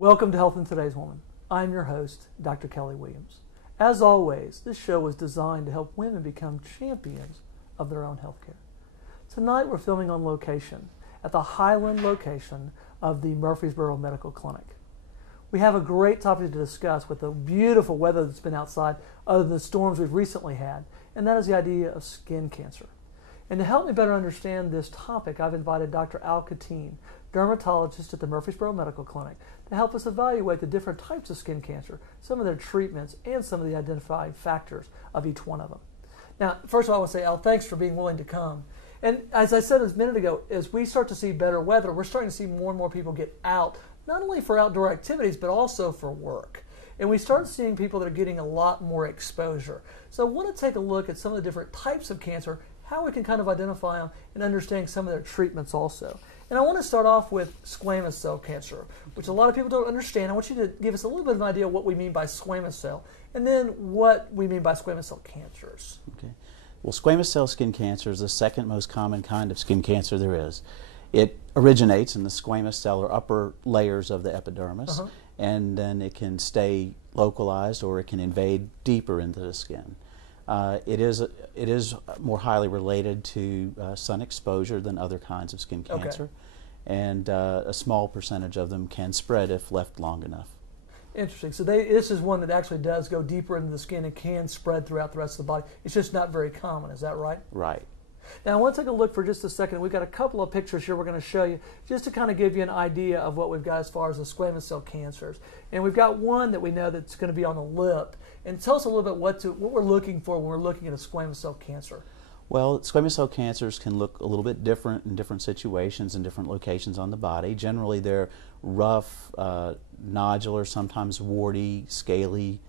Welcome to Health in Today's Woman. I'm your host, Dr. Kelly Williams. As always, this show is designed to help women become champions of their own health care. Tonight we're filming on location at the Highland location of the Murfreesboro Medical Clinic. We have a great topic to discuss with the beautiful weather that's been outside other than the storms we've recently had, and that is the idea of skin cancer. And to help me better understand this topic, I've invited Dr. Kattine, dermatologist at the Murfreesboro Medical Clinic, to help us evaluate the different types of skin cancer, some of their treatments, and some of the identified factors of each one of them. Now, first of all, I want to say, Al, thanks for being willing to come. And as I said a minute ago, as we start to see better weather, we're starting to see more and more people get out, not only for outdoor activities, but also for work. And we start seeing people that are getting a lot more exposure. So I want to take a look at some of the different types of cancer, how we can kind of identify them, and understand some of their treatments also. And I want to start off with squamous cell cancer, which a lot of people don't understand. I want you to give us a little bit of an idea of what we mean by squamous cell, and then what we mean by squamous cell cancers. Okay. Well, squamous cell skin cancer is the second most common kind of skin cancer there is. It originates in the squamous cell or upper layers of the epidermis, and then it can stay localized or it can invade deeper into the skin. It is more highly related to sun exposure than other kinds of skin cancer, and a small percentage of them can spread if left long enough. Interesting. So this is one that actually does go deeper into the skin and can spread throughout the rest of the body. It's just not very common. Is that right? Right. Now I want to take a look for just a second. We've got a couple of pictures here we're going to show you just to kind of give you an idea of what we've got as far as the squamous cell cancers. And we've got one that we know that's going to be on the lip. And tell us a little bit what we're looking for when we're looking at a squamous cell cancer. Well, squamous cell cancers can look a little bit different in different situations and different locations on the body. Generally, they're rough, nodular, sometimes warty, scaly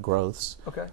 growths. Okay.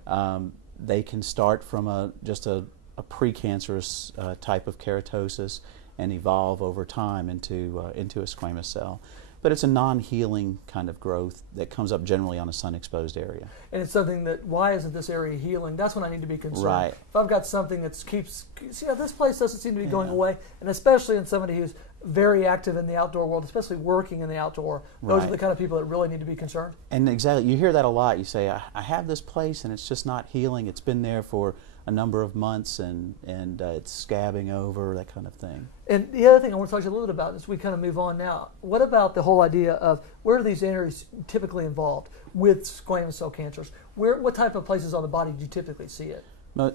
They can start from just a precancerous type of keratosis and evolve over time into a squamous cell. But it's a non-healing kind of growth that comes up generally on a sun-exposed area. And it's something that, why isn't this area healing? That's when I need to be concerned. Right. If I've got something that keeps, this place doesn't seem to be going away, and especially in somebody who's very active in the outdoor world, especially working in the outdoor, those are the kind of people that really need to be concerned. And exactly, you hear that a lot. You say, I have this place and it's just not healing. It's been there for a number of months and it's scabbing over, that kind of thing. And the other thing I want to talk to you a little bit about as we kind of move on now, what about the whole idea of where are these areas typically involved with squamous cell cancers? What type of places on the body do you typically see it?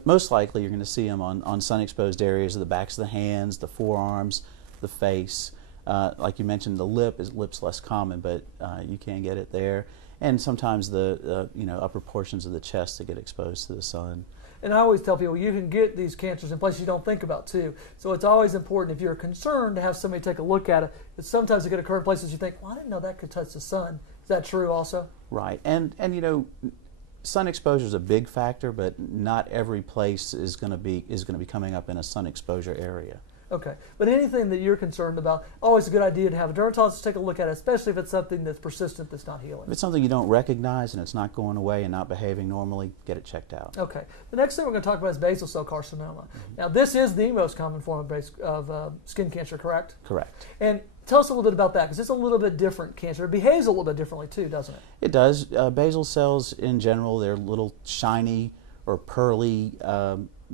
Most likely you're going to see them on sun-exposed areas of the backs of the hands, the forearms, the face. Like you mentioned, the lip's less common, but you can get it there. And sometimes the upper portions of the chest that get exposed to the sun. And I always tell people you can get these cancers in places you don't think about too. So it's always important if you're concerned to have somebody take a look at it. But sometimes it could occur in places you think, well, I didn't know that could touch the sun. Is that true also? Right. And sun exposure is a big factor, but not every place is going to be coming up in a sun exposure area. Okay, but anything that you're concerned about, always a good idea to have a dermatologist take a look at it, especially if it's something that's persistent, that's not healing. If it's something you don't recognize and it's not going away and not behaving normally, get it checked out. Okay, the next thing we're going to talk about is basal cell carcinoma. Now, this is the most common form of skin cancer, correct? Correct. And tell us a little bit about that, because it's a little bit different cancer. It behaves a little bit differently too, doesn't it? It does. Basal cells, in general, they're little shiny or pearly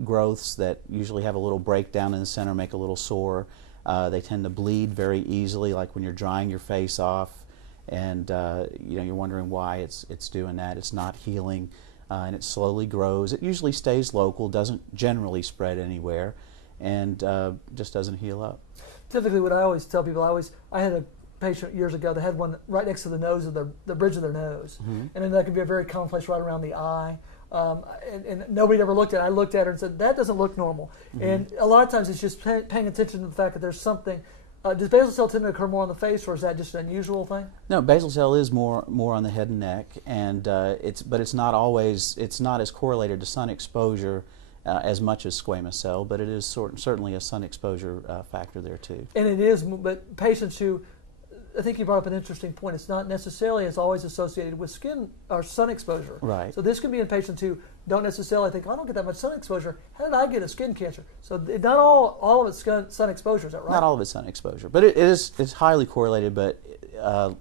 growths that usually have a little breakdown in the center, make a little sore. They tend to bleed very easily, like when you're drying your face off, and you're wondering why it's doing that. It's not healing, and it slowly grows. It usually stays local, doesn't generally spread anywhere, and just doesn't heal up. Typically, what I always tell people, I had a patient years ago that had one right next to the nose of the bridge of their nose, and then that could be a very common place right around the eye. And nobody ever looked at it. I looked at her and said, that doesn't look normal. And a lot of times it's just paying attention to the fact that there's something. Does basal cell tend to occur more on the face, or is that just an unusual thing? No, basal cell is more on the head and neck, and but it's not as correlated to sun exposure as much as squamous cell, but it is certainly a sun exposure factor there too. And it is, but patients who, I think you brought up an interesting point. It's not necessarily as always associated with skin or sun exposure. Right. So this can be in patients who don't necessarily think, I don't get that much sun exposure. How did I get a skin cancer? So not all of it's sun exposure, is that right? Not all of it's sun exposure, but it's highly correlated. But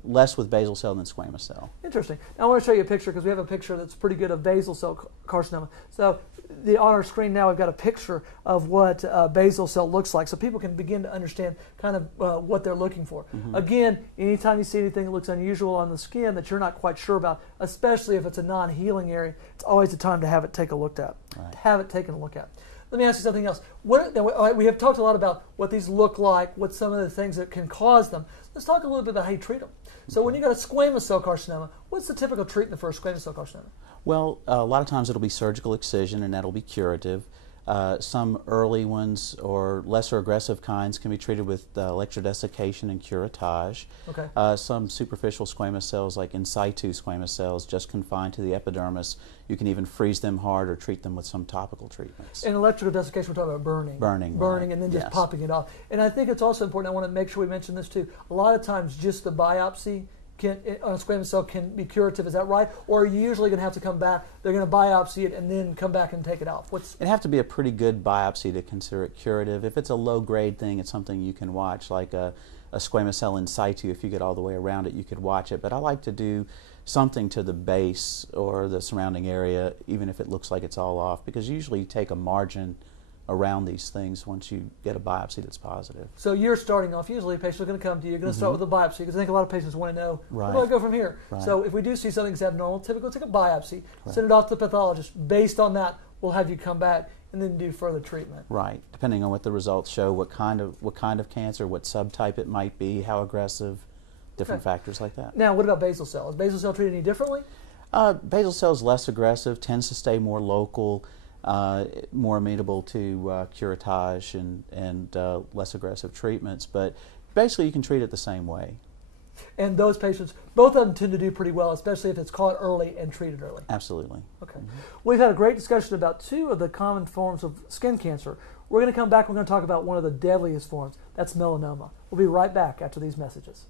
less with basal cell than squamous cell. Interesting. Now I want to show you a picture because we have a picture that's pretty good of basal cell carcinoma. So on our screen now we've got a picture of what basal cell looks like so people can begin to understand kind of what they're looking for. Again, anytime you see anything that looks unusual on the skin that you're not quite sure about, especially if it's a non-healing area, it's always the time to have it taken a look at. Let me ask you something else. We have talked a lot about what these look like, what some of the things that can cause them. Let's talk a little bit about how you treat them. So when you got a squamous cell carcinoma, what's the typical treatment for a squamous cell carcinoma? Well, a lot of times it'll be surgical excision, and that'll be curative. Some early ones or lesser aggressive kinds can be treated with electrodesiccation and curettage. Some superficial squamous cells, like in situ squamous cells, just confined to the epidermis, you can even freeze them hard or treat them with some topical treatments. In electrodesiccation, we're talking about burning. Burning, right. And then just popping it off. And I think it's also important, I want to make sure we mention this too, a lot of times just the biopsy on a squamous cell can be curative, is that right? Or are you usually going to have to come back, they're going to biopsy it and then come back and take it off? It'd have to be a pretty good biopsy to consider it curative. If it's a low-grade thing, it's something you can watch, like a squamous cell in situ. If you get all the way around it, you could watch it. But I like to do something to the base or the surrounding area, even if it looks like it's all off, because usually you take a margin around these things once you get a biopsy that's positive. So you're starting off, usually patients are going to come to you, you're going to start with a biopsy, because I think a lot of patients want to know, where do I go from here? So if we do see something that's abnormal, typically take a biopsy, send it off to the pathologist. Based on that, we'll have you come back and then do further treatment. Right, depending on what the results show, what kind of cancer, what subtype it might be, how aggressive, different factors like that. Now, what about basal cell? Is basal cell treated any differently? Basal cell is less aggressive, tends to stay more local, more amenable to curettage and less aggressive treatments, but basically you can treat it the same way. And those patients, both of them tend to do pretty well, especially if it's caught early and treated early. Absolutely. Okay. We've had a great discussion about two of the common forms of skin cancer. We're going to come back, we're going to talk about one of the deadliest forms, that's melanoma. We'll be right back after these messages.